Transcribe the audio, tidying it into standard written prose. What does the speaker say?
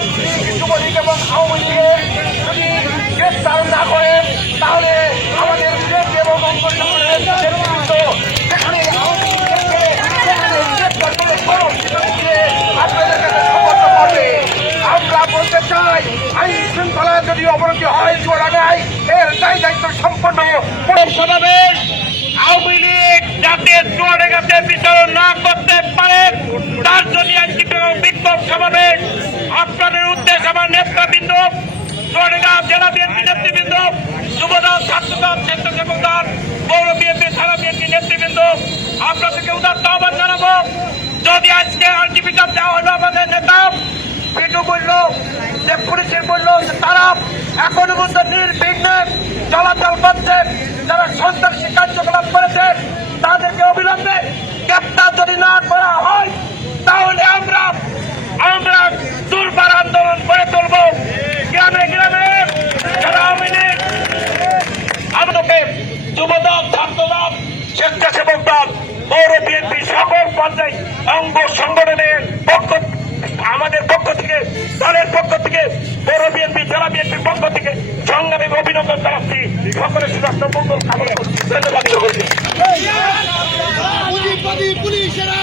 ছাত্রলীগ, যুবলীগ এবং আওয়ামী লীগের যদি গ্রেফতার না করেন তাহলে আমাদের বিরোধী এবং অঙ্গ সংগঠনের নেতৃত্ব সেখানে আওয়ামী লীগকে গ্রেফতার করে আপনাদের কাছে সমর্থন করবে। আমরা বলতে চাই আইন শৃঙ্খলা যদি অবনতি হয় চোরাগায় এর দায়িত্ব সম্পন্ন সমাবেশ আওয়ামী লীগ যাতে চুয়াডাঙ্গাতে বিতরণ না করতে পারে তার জন্য আইনজীবী এবং বিক্ষোভ সমাবেশ আপনাদের উদ্দেশ্যে আমার নেতৃবৃন্দ, চুয়াডাঙ্গা জেলা বিএনপি নেতৃবৃন্দ, যুবদল, ছাত্রদল, স্বেচ্ছাসেবক দল, পৌর বিএনপি, থানা বিএনপি নেতৃবৃন্দ আপনাদেরকে উদাত্ত আহ্বান জানাবো। যদি আজকে আইনজীবীটা দেওয়া হলো আমাদের নেতা পিটু বলল যে পুলিশের বলল যে তারা এখনো পর্যন্ত নির্বিঘ্নে চলাচল করছে, যারা সন্ত্রাসী কার্যকলাপ করেছে তাদেরকে অবিলম্বে গ্রেপ্তার যদি না করা হয় তাহলে আমরা দুর্বার আন্দোলন করে তুলব। গ্রামে গ্রামে যারা আওয়ামী লীগ, আমাদেরকে যুবদল, ছাত্রদল, স্বেচ্ছাসেবক দল, পৌর বিএনপি সকল পর্যায়ে অঙ্গ সংগঠনের আমাদের পক্ষ থেকে, দলের পক্ষ থেকে, পৌর বিএনপি, জেলা বিএনপির পক্ষ থেকে সংগ্রামী অভিনন্দন জানাচ্ছি। সকলের সুস্বাস্থ্য মঙ্গল কামনা করছি। ধন্যবাদ। পুলিশেরা